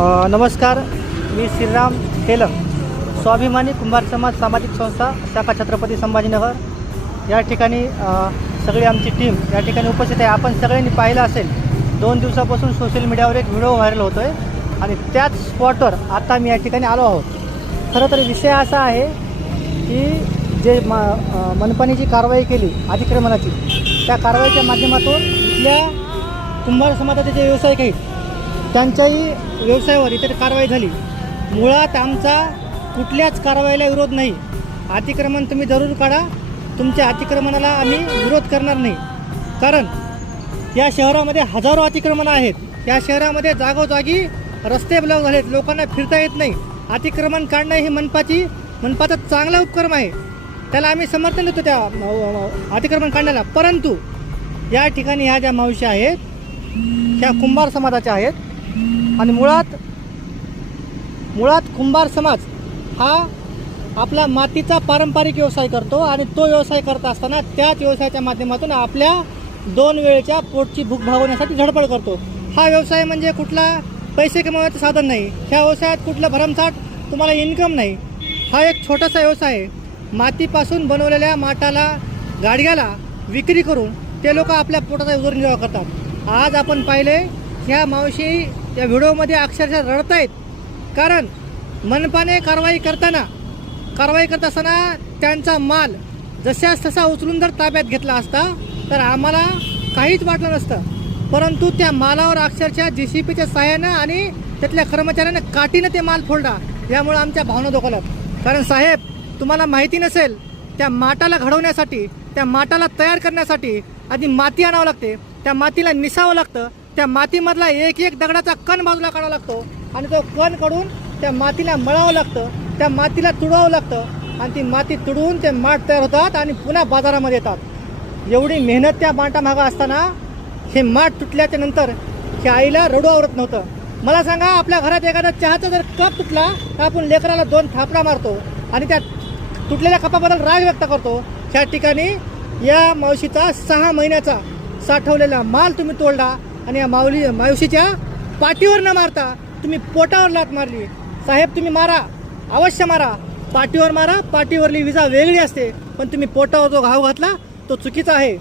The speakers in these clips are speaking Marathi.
नमस्कार, मी श्रीराम तेलंग, स्वाभिमानी कुंभार समाज सामाजिक संस्था शाखा छत्रपती संभाजीनगर या ठिकाणी सगळी आमची टीम या ठिकाणी उपस्थित आहे. आपण सगळ्यांनी पाहिलं असेल 2 दिवसापासून सोशल मीडियावर एक व्हिडिओ व्हायरल होतो आहे आणि त्याच स्पॉटवर आता मी या ठिकाणी आलो आहोत. खरं तर विषय असा आहे की जे मनपाने जी कारवाई केली अतिक्रमणाची, त्या कारवाईच्या माध्यमातून इथल्या कुंभार समाजाचे जे व्यावसायिक आहेत त्यांच्याही व्यवसायावर इतर कारवाई झाली. मुळात आमचा कुठल्याच कारवाईला विरोध नाही. अतिक्रमण तुम्ही जरूर काढा, तुमच्या अतिक्रमणाला आम्ही विरोध करणार नाही. कारण या शहरामध्ये हजारो अतिक्रमणं आहेत. या शहरामध्ये जागोजागी रस्ते ब्लॉक झालेत, लोकांना फिरता येत नाही. अतिक्रमण काढणं ही मनपाचा चांगला उपक्रम आहे, त्याला आम्ही समर्थन देतो त्या अतिक्रमण काढण्याला. परंतु या ठिकाणी ह्या ज्या मावशी आहेत ह्या कुंभार समाजाच्या आहेत आणि मुळात कुंभार समाज हा आपला मातीचा पारंपरिक व्यवसाय करतो आणि तो व्यवसाय करत असताना त्याच व्यवसायाच्या माध्यमातून आपल्या 2 वेळच्या पोटची भूक भागवण्यासाठी धडपड करतो. हा व्यवसाय म्हणजे कुठला पैसे कमवण्याचं साधन नाही. ह्या व्यवसायात कुठलं भरमसाठ तुम्हाला इन्कम नाही. हा एक छोटासा व्यवसाय आहे. मातीपासून बनवलेल्या माठाला गाडग्याला विक्री करून ते लोक आपल्या पोटाचा उदरनिर्वाह करतात. आज आपण पाहिले ह्या मावशी या व्हिडिओमध्ये अक्षरशः रडत आहेत. कारण मनपाने कारवाई करत असताना त्यांचा माल जशास तसा उचलून जर ताब्यात घेतला असता तर आम्हाला काहीच वाटलं नसतं. परंतु त्या मालावर अक्षरशः JCBच्या साहाय्यानं आणि त्यातल्या कर्मचाऱ्यानं काठीनं ते माल फोडला. यामुळे आमच्या भावना दुखावल्यात. कारण साहेब, तुम्हाला माहिती नसेल, त्या माठाला घडवण्यासाठी, त्या माठाला तयार करण्यासाठी आधी माती आणावं लागते, त्या मातीला निसावं लागतं, त्या मातीमधला एक एक दगडाचा कण बाजूला काढावा लागतो आणि तो कण काढून त्या मातीला मळावं लागतं, त्या मातीला तुडवावं लागतं आणि ती माती तुडवून ते माठ तयार होतात आणि पुन्हा बाजारामध्ये येतात. एवढी मेहनत त्या माठामागं असताना हे माठ तुटल्याच्या नंतर ह्या आईला रडू आवरत नव्हतं. मला सांगा, आपल्या घरात एखादा चहाचा जर कप तुटला तर आपण लेकराला 2 थापडा मारतो आणि त्या तुटलेल्या कपाबद्दल राग व्यक्त करतो. ह्या ठिकाणी या मावशीचा 6 महिन्याचा साठवलेला माल तुम्ही तोडला आणि या मावशीच्या पाठीवर न मारता तुम्ही पोटावर लात मारली. साहेब, तुम्ही मारा, अवश्य मारा, पाठीवर मारा. पाठीवरली विजा वेगळी असते, पण तुम्ही पोटावर जो घाव घातला तो चुकीचा आहे.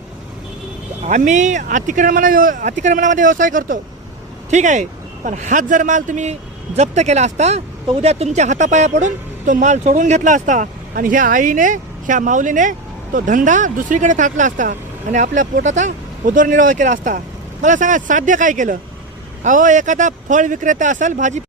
आम्ही अतिक्रमणामध्ये व्यवसाय करतो, ठीक आहे, पण हाच जर माल तुम्ही जप्त केला असता तर उद्या तुमच्या हातापाया पडून तो माल सोडून घेतला असता आणि ह्या आईने, ह्या माऊलीने तो धंदा दुसरीकडे थाटला असता आणि आपल्या पोटाचा उदरनिर्वाह केला असता. मला सांगा, साध्य काय केलं? अहो, एखादा फळ विक्रेता असेल, भाजी